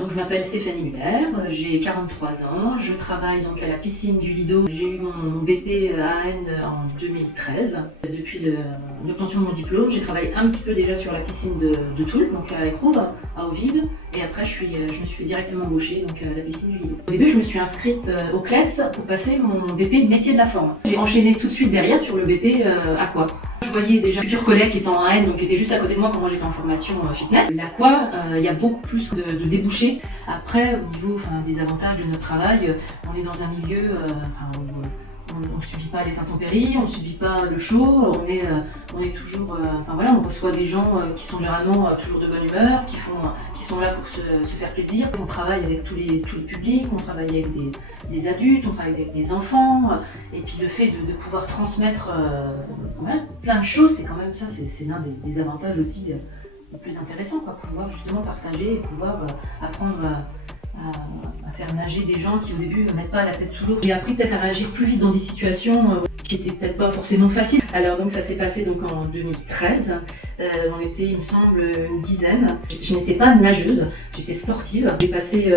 Donc je m'appelle Stéphanie Muller, j'ai 43 ans, je travaille donc à la piscine du Lido. J'ai eu mon BP AN en 2013. Depuis l'obtention de mon diplôme, j'ai travaillé un petit peu déjà sur la piscine de Toul, donc à Écrouves, à Eaux-Vives, et après je me suis fait directement embaucher donc à la piscine du Lido. Au début, je me suis inscrite au CLES pour passer mon BP métier de la forme. J'ai enchaîné tout de suite derrière sur le BP Aqua. Je voyais déjà futurs collègues qui étaient en AN, donc qui étaient juste à côté de moi quand moi j'étais en formation fitness. L'Aqua, il y a beaucoup plus de débouchés. Après, au niveau des avantages de notre travail, on est dans un milieu où on ne subit pas les intempéries, on ne subit pas le chaud, on est toujours, on reçoit des gens qui sont généralement toujours de bonne humeur, qui sont là pour se faire plaisir. On travaille avec tous les publics, on travaille avec des adultes, on travaille avec des enfants, et puis le fait de pouvoir transmettre plein de choses, c'est quand même ça, c'est l'un des avantages aussi les plus intéressants, pouvoir justement partager et pouvoir apprendre à faire nager des gens qui au début ne mettent pas la tête sous l'eau. J'ai appris peut-être à réagir plus vite dans des situations qui étaient peut-être pas forcément faciles. Alors donc ça s'est passé donc en 2013, on était il me semble une dizaine. Je n'étais pas nageuse, j'étais sportive. J'ai passé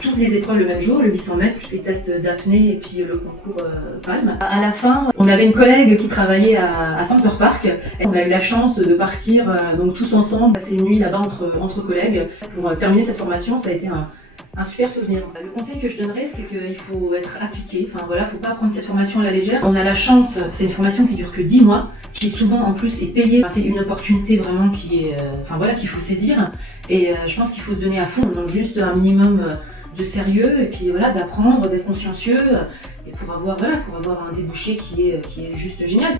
toutes les épreuves le même jour, le 800 mètres, plus les tests d'apnée et puis le concours Palme. À la fin, on avait une collègue qui travaillait à Center Park. On a eu la chance de partir donc tous ensemble, passer une nuit là-bas entre collègues pour terminer cette formation. Ça a été un super souvenir. Le conseil que je donnerais, c'est qu'il faut être appliqué. Faut pas prendre cette formation à la légère. On a la chance, c'est une formation qui dure que 10 mois, qui souvent en plus est payée. C'est une opportunité vraiment qu'il faut saisir. Et je pense qu'il faut se donner à fond. Donc juste un minimum de sérieux et puis d'apprendre, d'être consciencieux et pour avoir un débouché qui est juste génial.